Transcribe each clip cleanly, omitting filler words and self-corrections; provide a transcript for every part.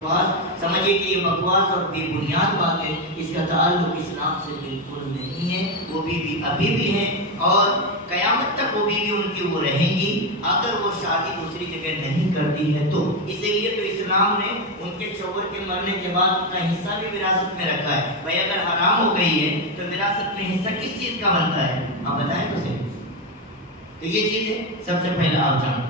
समझिए कि ये बकवास और बेबुनियाद बात है, इसका ताल्लुक इस्लाम से बिल्कुल नहीं है। वो बीवी अभी भी हैं और कयामत तक वो बीवी उनकी वो रहेंगी अगर वो शादी दूसरी जगह नहीं करती है तो। इसीलिए तो इस्लाम ने उनके शौहर के मरने के बाद उनका हिस्सा भी विरासत में रखा है। भाई अगर हराम हो गई है तो विरासत में हिस्सा किस चीज का बनता है आप बताएं तो सही। तो ये चीज है सबसे पहले आप जानो।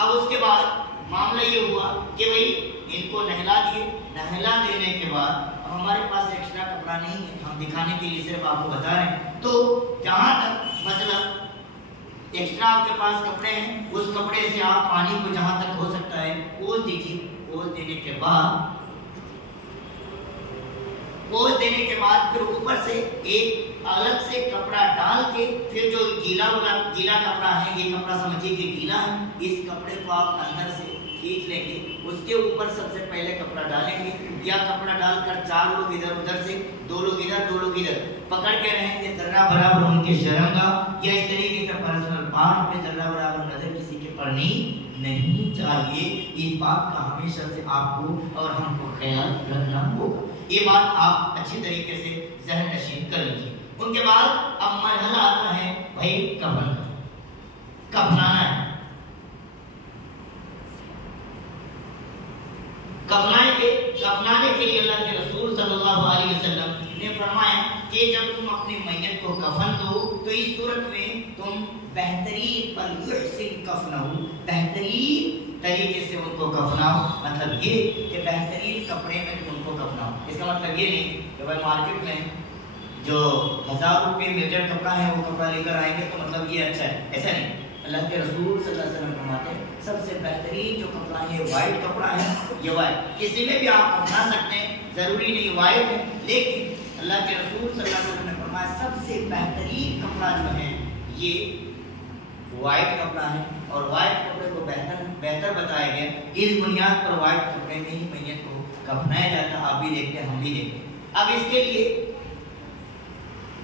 अब उसके बाद मामला ये हुआ कि भाई इनको नहला दिए। नहला देने के बाद अब हमारे पास एक्स्ट्रा कपड़ा नहीं है, हम दिखाने के लिए सिर्फ आपको बता रहे हैं। तो जहां तक मतलब एक्स्ट्रा आपके पास कपड़े हैं उस कपड़े से आप पानी को जहां तक हो सकता है पोंछ दीजिए। पोंछ देने के बाद फिर ऊपर से एक अलग से कपड़ा डाल के फिर जो गीला कपड़ा है, ये कपड़ा समझिए कि गीला है, इस कपड़े को आप अंदर से खींच लेंगे। उसके ऊपर सबसे पहले कपड़ा डालेंगे या कपड़ा डालकर 4 लोग इधर उधर से 2 लोग इधर पकड़ के रहेंगे जर्रा बराबर उनके शर्मगा या इस तरीके से पर्सनल पार्ट पे जर्रा बराबर नजर किसी के पड़नी नहीं चाहिए। इस बात का हमेशा से आपको और हमको ख्याल रखना होगा। ये बात आप अच्छी तरीके से ज़हन नशीन कर लीजिए। उनके बाद अब मरहला आता है भाई कफन का। कफनाना है। कफनाने के लिए अल्लाह के रसूल सल्लल्लाहु अलैहि वसल्लम ने फरमाया कि जब तुम अपनी मैयत को कफन दो तो इस सूरत में तुम बेहतरीन तरीके से उनको कफनाओ। मतलब ये कि बेहतरीन कपड़े में तुम उनको कफनाओ। इसका मतलब ये नहीं कि भाई मार्केट में जो 1000 रुपये मीटर कपड़ा है वो कपड़ा लेकर आएंगे तो मतलब ये अच्छा है, ऐसा नहीं। अल्लाह के रसूल सल्लल्लाहु अलैहि वसल्लम फरमाते हैं सबसे बेहतरीन जो कपड़ा है वाइट कपड़ा है। ये वाइट किसी में भी आप अपना सकते हैं, जरूरी नहीं वाइट है, लेकिन अल्लाह के रसूल सल्लल्लाहु अलैहि वसल्लम ने फरमाया सबसे बेहतरीन कपड़ा जो है ये वाइट कपड़ा है। और वाइट कपड़े को बेहतर बताया गया। इस बुनियाद पर वाइट कपड़े में ही मैयत को कफनाया जाता है। आप भी देखते हैं, हम भी देखते हैं। अब इसके लिए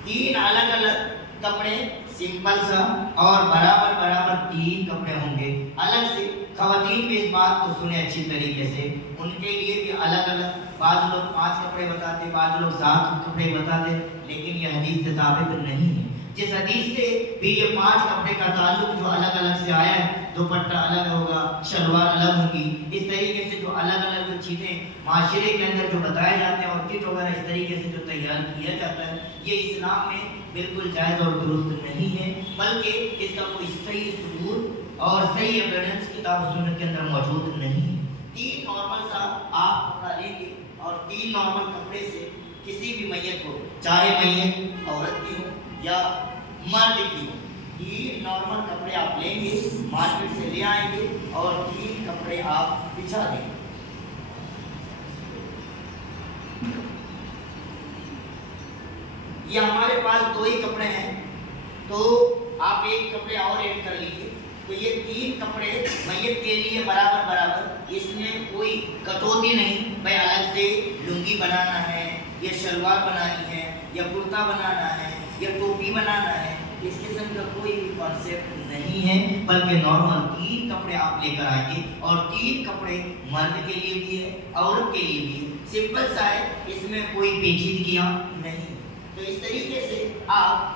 3 अलग अलग कपड़े सिंपल सा और बराबर 3 कपड़े होंगे अलग से। खवातीन भी इस बात को सुने अच्छी तरीके से, उनके लिए भी अलग अलग। बाद लोग 5 कपड़े बताते, बाद लोग 7 कपड़े बताते, लेकिन यह हदीस से साबित नहीं है। जिस हदीस से भी ये 5 कपड़े का ताल्लुक जो अलग अलग से आया है, दुपट्टा अलग होगा, शलवार अलग होगी, इस तरीके से जो अलग अलग जो चीजें माशरे के अंदर जो बताए जाते हैं और किट वगैरह इस तरीके से जो तैयार किया जाता है, ये इस्लाम में बिल्कुल जायज़ और दुरुस्त नहीं है। बल्कि इसका कोई सही सबूत और सही एविडेंस किताब सुन्नत के अंदर मौजूद नहीं है। 3 नॉर्मल सा आप कपड़ा लेंगे और 3 नॉर्मल कपड़े से किसी भी मैयत को, चाहे मैयत औरत की हो या मर्द की हो, 3 नॉर्मल कपड़े आप लेंगे, मार्केट से ले आएंगे और 3 कपड़े आप बिछा देंगे। ये हमारे पास 2 ही कपड़े हैं तो आप 1 कपड़े और ऐड कर लीजिए। तो ये 3 कपड़े मैयत के लिए बराबर, इसमें कोई कटौती नहीं। भाई अलग से लुंगी बनाना है या शलवार बनानी है या कुर्ता बनाना है या टोपी बनाना है, इस किस्म का कोई भी कॉन्सेप्ट नहीं है। बल्कि नॉर्मल 3 कपड़े आप लेकर आएंगे और 3 कपड़े मर्द के लिए भी है, औरत के लिए भी है। सिंपल सा है, इसमें कोई पेचीदगियां नहीं। तो इस तरीके से आप